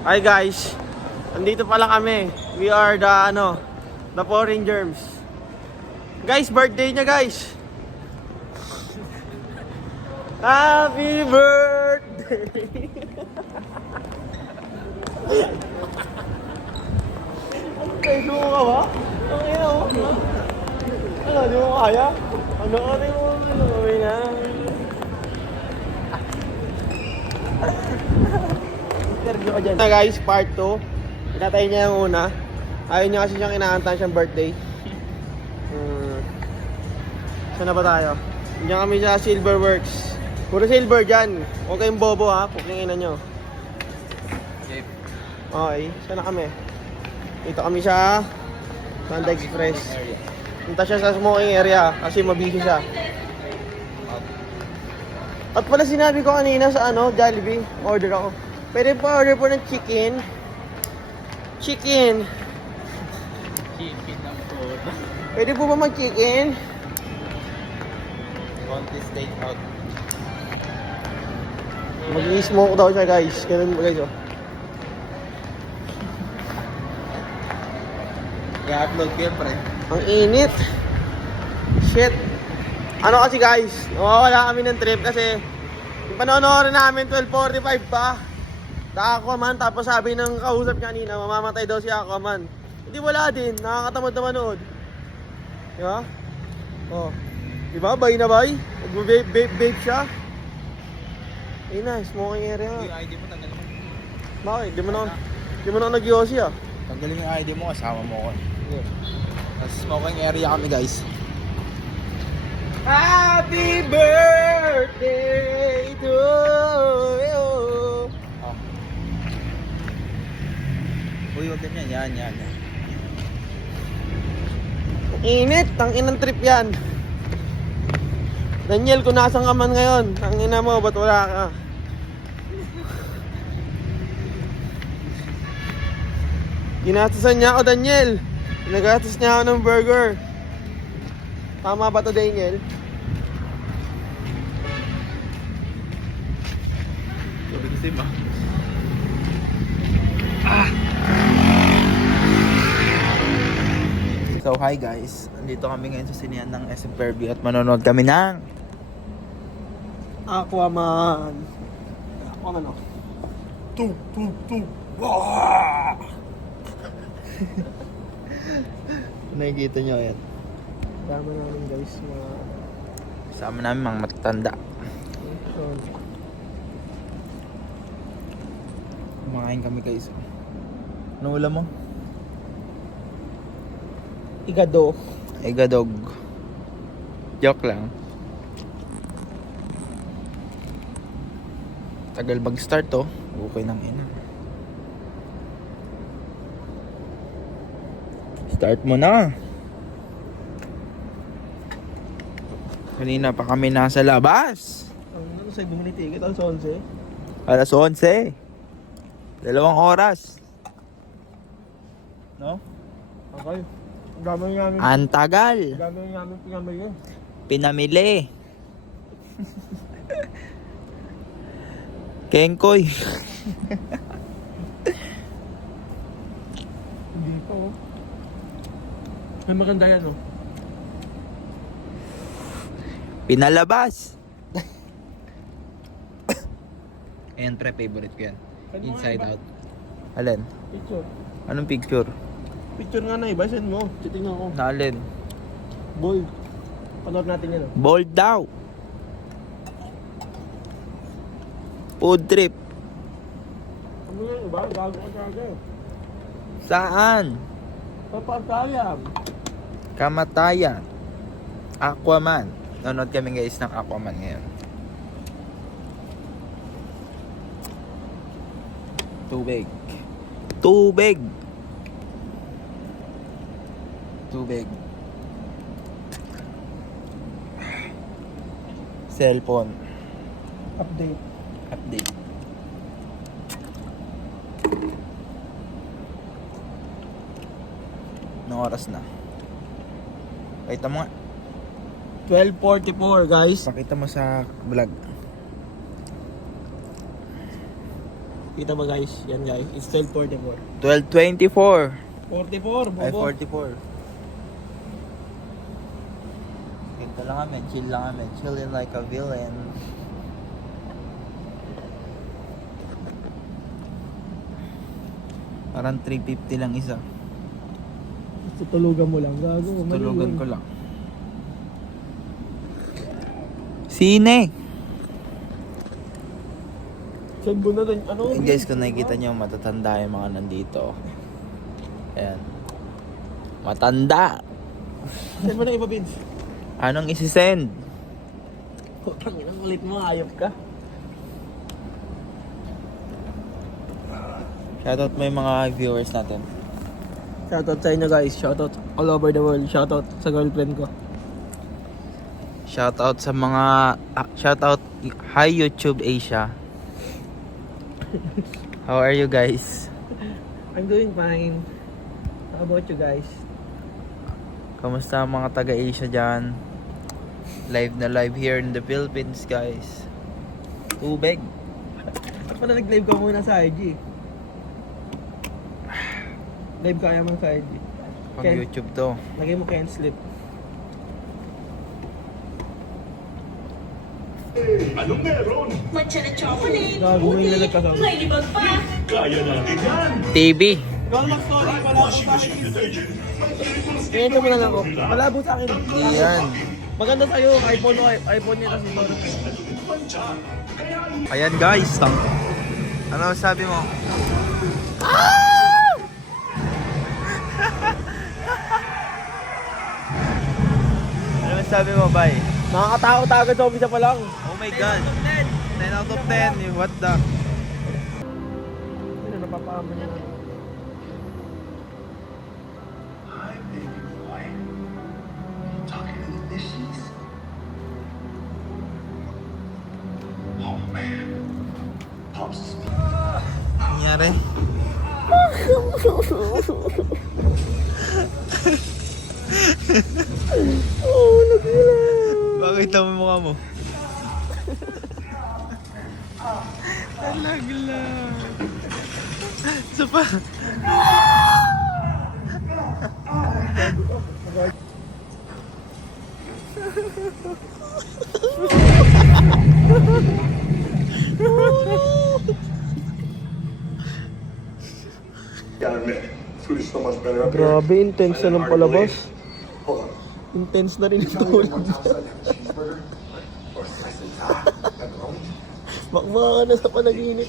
Hi guys, andito pala kami. We are the foreign germs. Guys, birthday niya guys. Happy birthday! Ay, sumo ka ba? Ang ina mo. Ano, di mo kaya? Ano mo? Gawin na. Interview ka dyan. Na guys, part 2. Pinatay niya yung una. Ayaw niya kasi siyang inaantan siyang birthday. Saan na ba tayo? Diyan kami sa Silverworks. Puro silver dyan. Huwag kayong bobo ha. Puking ina nyo. Okay, saan na kami? Dito kami sa Panda Express. Punta siya sa smoking area kasi mabisi siya. At pala sinabi ko kanina sa Jollibee, order ako. Pwede pa order po ng chicken. Chicken. Chicken ng food. Pwede po ba mag-chicken? Konti steak out. Mag-i-smoke daw siya guys. Ganun guys oh. I-upload ko yun, pre. Ang init. Shit. Ano kasi guys, nawawala kami ng trip kasi yung panonood namin 12:45 pa. Sa Aquaman, tapos sabi ng kausap kanina, mamamatay daw si Aquaman. Hindi wala din, nakakatamad na manood. Diba? Oh. Diba? Bay na bay? Nag-vape siya. Ayun na, smoking area. Yung ID mo, tanggalin mo. Bakit? Di mo na nag-yossi ah. Tanggalin yung ID mo, kasama mo ko. Yeah. Nasa smoking area kami, guys. Happy birthday to you. Oh. Uy, huwag ganyan. Yan. Init, tangin ng trip yan. Daniel, kung nasan ka man ngayon, tangina mo, ba't wala ka? Ginatusan niya ako, Daniel. Nagatos niya ako ng burger. Tama ba to, Daniel? Tubig sim, ah. So hi guys, andito kami ngayon sa sinihan ng SM Fairview at manonood kami ng Aquaman. Aquaman oh. Tu. Wah! Nakikita nyo yan. Dama namin guys mga... Kasama namin mga matatanda. Kumakain kami guys. Ano ulam mo? Igado. Igadog. Joke lang. Tagal mag-start to. Okay nang ina. Start mo na. Kanina pa kami nasa labas. Ang sa bumili ticket, alas 11. Alas 11. 2 oras. No? Okay. Dami namin. Ang tagal. Dami namin pinamili. Pinamili. Kengkoy. Hindi pa oh. Ay maganda yan oh. Pinalabas. Ayan pre, favorite ko yan. Inside out. Alin? Picture. Anong picture? Picture nga na iba, send mo. Titingnan ko. Na alin? Bold. Panood natin yan oh. Bold daw. Food trip. Ano yan iba? Gago ka talaga. Saan? Papagkayam. Kamatayan. Aquaman. Nanonood kami guys ng Aquaman ngayon. Tubig. Cellphone. Update. Anong oras na? Pakita mo nga. 12:44 guys. Pakita mo sa vlog. Kita mo guys, yan guys, it's 12:44. 12:24. 44, Ay, bobo. 44. Ganito lang kami, chill lang kami. Chilling like a villain. Parang 350 lang isa. Tutulugan mo lang, gago. Tulugan ko lang. Sine! Send mo na rin, ano? And guys, kung nakikita nyo, matatanda yung mga nandito. Ayan. Matanda! Send mo na iba, Vince. Anong isi-send? Putang ina, ulit mo, ayop ka. Shoutout mo yung mga viewers natin. Shoutout sa inyo guys, shoutout all over the world, shoutout sa girlfriend ko. Shoutout sa mga... shoutout... Hi YouTube Asia. How are you guys? I'm doing fine. How about you guys? Kamusta ang mga taga-Asia dyan? Live na live here in the Philippines, guys. Tubig. Ba't pala nag-live ka muna sa IG? Live kaya mo sa IG. Pag YouTube to. Lagay mo can't sleep. Anong meron? Matcha na chocolate, Gago, may puti, nagkasama. may libag pa. Kaya natin yan! TV. Goal mag story, malabo Washing sa machine akin. detergent. May chemicals Kaya mo na lang ako. Malabo sa akin. Yan. Maganda sa'yo, iPhone mo, iPhone niya kasi ito. mancha. Kaya Ayan guys. Ano sabi mo? Ano sabi mo, bay? Nakakatakot agad sa umpisa pa lang. Oh my god. 10 out of 10. What the? Ano, napapaaman niya. Nangyari? Oh, nagila. Bakit ang mukha mo? Nalagla. Isa pa. gotta admit, food is so much better up here. Grabe, intense na ng palabas. Hold on. Intense na rin ito. Cheeseburger or slice of pepperoni. Bakbakan na sa panaginip.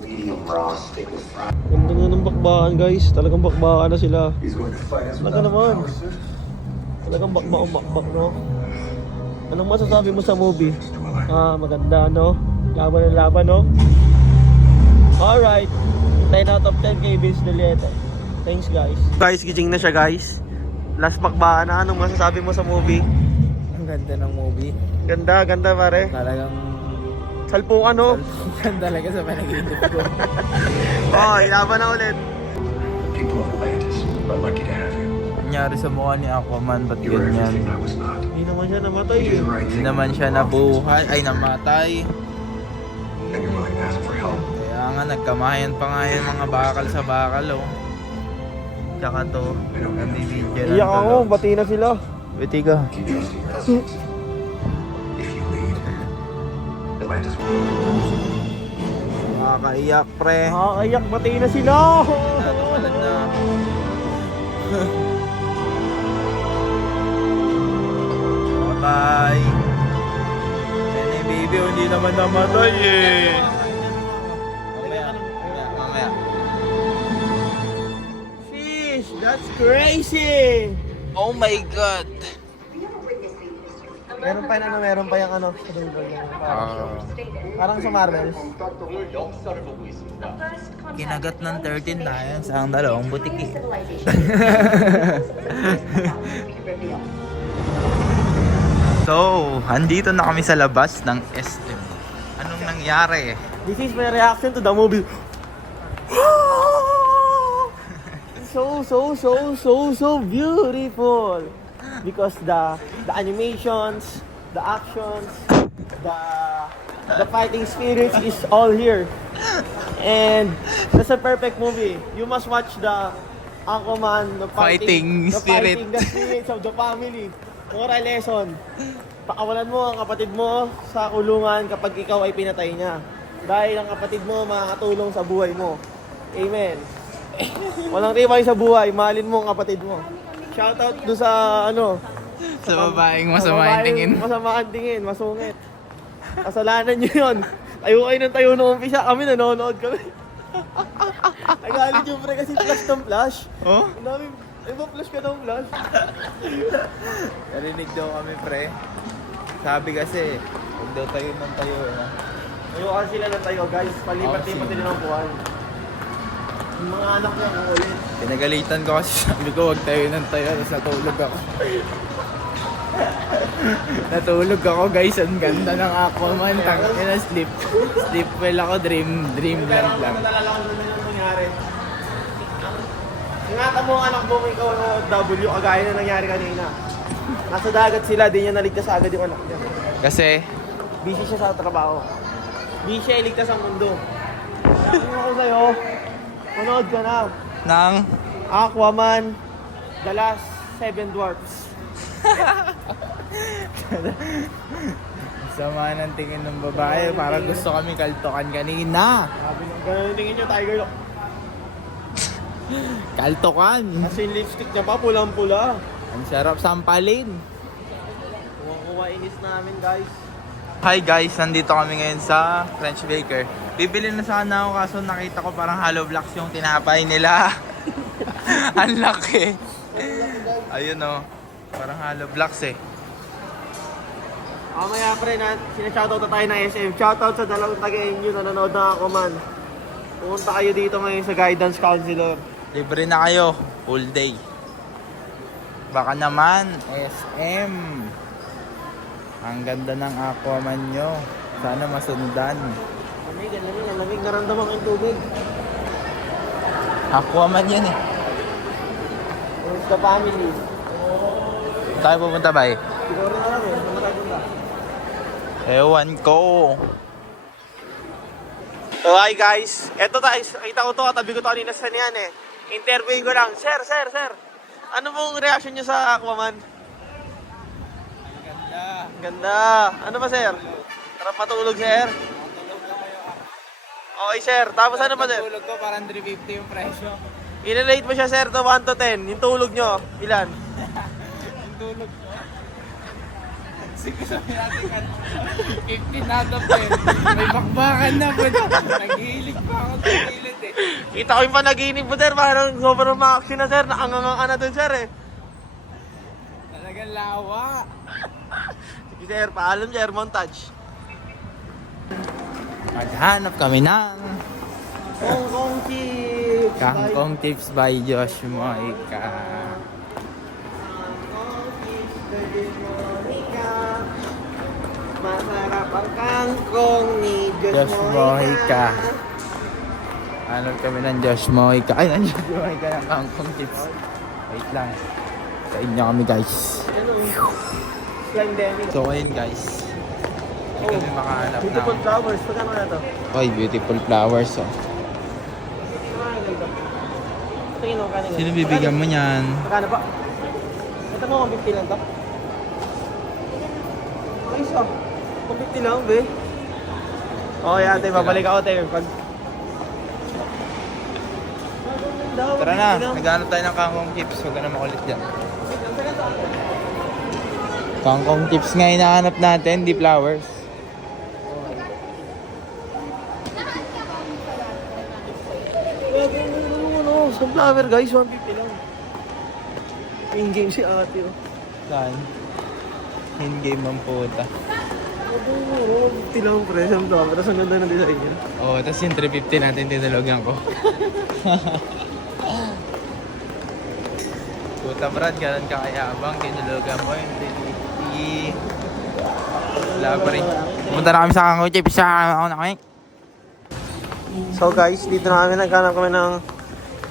Medium raw steak with fries. Ganda nga ng bakbakan guys. Talagang bakbakan na sila. He's going to fight us Talaga without naman. power, sir. Talagang bakbak, no? Anong masasabi mo sa movie? Ah, maganda, no? Laban ng laban, no? Alright. 10 out of 10 kay Vince Doliete. Thanks, guys. Guys, gising na siya, guys. Last bakbakan na. Anong masasabi mo sa movie? Ang ganda ng movie. Ganda, ganda, pare. Talagang Salpukan, no? ganda talaga sa panaginip ko. Oh, ilaban na ulit. People of Atlantis are lucky to have you. Nangyari sa mukha ni Aquaman, ba't You were everything ganyan? I was not. Hindi naman siya namatay, You did eh. the right Hindi thing. naman siya nabuhay, ay namatay. And you're willing to ask for help. Kaya nga, nagkamayan pa nga yung mga bakal sa bakal, oh. Tsaka to, nabibidyo Iyak ako, bati na sila. Biti ka. Keep trusting yourself. If you lead, Atlantis will. Nakakaiyak, pre. Nakakaiyak, bati na sila. Natawalan na. Bye. Yan yung baby, hindi naman namatay eh. Mamaya. Fish, that's crazy. Oh my God. Meron pa yung ano, sa billboard yung parang sa Marvels. Kinagat ng 13 lions ang dalawang butiki. So, andito na kami sa labas ng SM. Anong nangyari? This is my reaction to the movie. So beautiful. Because the animations, the actions, the The fighting spirits is all here. And that's a perfect movie. You must watch the Aquaman, the Fighting spirit. the spirits of the family. Moral lesson. Pakawalan mo ang kapatid mo sa kulungan kapag ikaw ay pinatay niya. Dahil ang kapatid mo makakatulong sa buhay mo. Amen. Walang tibay sa buhay, mahalin mo ang kapatid mo. Shoutout do sa Sa babaeng masama ang tingin. Masama ang tingin, masungit. Kasalanan nyo yun. Tayo kayo ng tayo noong umpisa. Kami nanonood kami. Ay galit yung pre kasi flash ng flash. Oh? Ang dami, ay ba flash ka ng flash? Narinig daw kami, pre. Sabi kasi, huwag daw tayo ng tayo. Ayukan sila ng tayo guys. Palipat-lipat nila ng buwan. Yung mga anak niya ang ulit. Pinagalitan ko kasi sabi ko, huwag tayo ng tayo. Tapos natulog ako. Natulog ako guys, ang ganda ng Aquaman. Tangin na sleep well ako, dreamland lang. Nalala ko na yung nangyari. Ingatan mo ang anak mo ikaw W kagaya na nangyari kanina. Nasa dagat sila, di niya naligtas agad yung anak niya. Kasi, Busy siya sa trabaho. Busy siya iligtas ang mundo. Sabi ako sa'yo, manood ka na. nang Aquaman, The Last 7 Dwarfs. sama ng tingin ng babae, parang gusto kami kaltokan kanina. Sabi nung ganun tingin niyo, Tiger Lock. Kaltokan! Kasi yung lipstick niya pa, pulang-pula. Ang sarap sampalin. Kuha inis namin guys. Hi guys, nandito kami ngayon sa French Baker. Bibili na sana ako kaso nakita ko parang hollow blocks yung tinapay nila. Ang laki. Ayun o, parang hollow blocks eh. Mamaya pre, sinashoutout na tayo ng SM. Shoutout sa dalawang taga-NU na nanood na ako man. Pumunta kayo dito ngayon sa guidance counselor. Libre na kayo, full day. Baka naman, SM. Ang ganda ng Aquaman nyo. Sana masundan. Lamig, naramdaman ko yung tubig. Aquaman yan eh. Where's the family? Tayo pupunta ba eh? Siguro na lang eh, saan na tayo punta? Ewan ko. So hi guys, eto tayo, kita ko to, katabi ko to kanina sa niyan eh. Interviewin ko lang, sir. Ano pong reaction nyo sa Aquaman? Ganda. Ano ba sir? Sarap matulog sir? Okay sir, tapos ano ba sir? Tulog ko parang 350 yung presyo. I-relate mo siya sir to 1 to 10. Yung tulog nyo, ilan? Yung tulog ko. Sige sabi natin kan 15 out of 10. May bakbakan na po. Naghihilig pa ako sa gilid eh. Kita ko yung panaginip mo sir, parang sobrang ma-action na sir. Nakangangang ka na dun sir eh. Talagang lawa. Sige sir, paalam sir, montage. Maghanap kami ng Kongkong chips! Kangkong Tips by Josh Moika. Kongkong chips, Virgin Monica. Masarap ang kangkong ni Josh Moika. Hanap kami ng Josh Moika. Ay, ng Josh Moika ng Kangkong Tips. Wait lang. Sa inyo kami guys. Pandemic. So ayun guys. Hindi kami makahanap na. Beautiful flowers. Pagkano na to? Oy, beautiful flowers oh. Tingin mo, kanin. Sino bibigyan mo niyan? Magkano pa? Ito mo, 150 lang to. Ayos ah. 150 lang, be. Okay, ate, babalik ako, te. Pag... Tara na, naghanap tayo ng Kangkong Tips. Huwag ka na makulit dyan. Kangkong Tips nga hinahanap natin, di flowers. Sunflower guys, 150 lang. In-game si ate. Oh. Saan? In-game ang puta. 150 lang pre, sunflower. Tapos ang ganda ng design niya. Oo, tapos yung 350 natin tinalogan ko. Puta Brad, ganun ka kayabang, tinalogan mo yung 350. Wala pa rin. Pumunta na kami sa Kangkong Tips. Ako na kami. So guys, dito na kami naghanap kami ng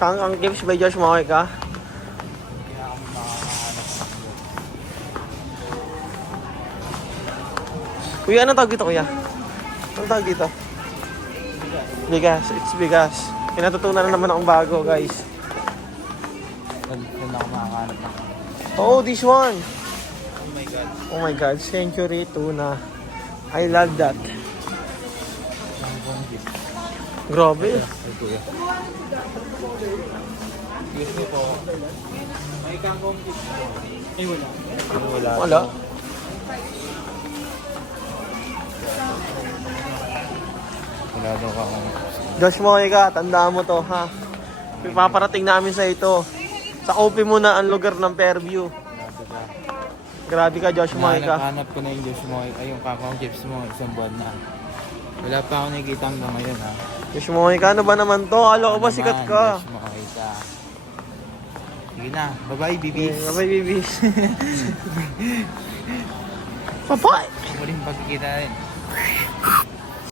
Kangkong Tips by Josh Moika. Kuya, anong tawag dito kuya? Ang tawag dito? Bigas. It's bigas. Pinatutunan na naman akong bago, guys. Doon ako makakahanap ng... Oh, this one. Oh my God. Oh my God, Century Tuna. I love that. Grabe. Ay, kuya. Excuse me po. May kangkong gift po. Ay, wala. Ay, Wala. Wala daw ka kung... Josh Moica, tandaan mo to, ha? Ipaparating namin sa ito. Sa OP mo na ang lugar ng Fairview. Grabe ka, Josh Moica. Hanap ko na yung Josh Moica. Ay, yung kangkong chips mo, isang buwan na. Wala pa ako nakikita hanggang ngayon, ha? Josh Moica, ano ba naman to? Akala ko ba sikat ka? Josh Moica. Sige na. Bye-bye, bibis. Bye-bye, bibis. Bye-bye! Muling pagkikita rin.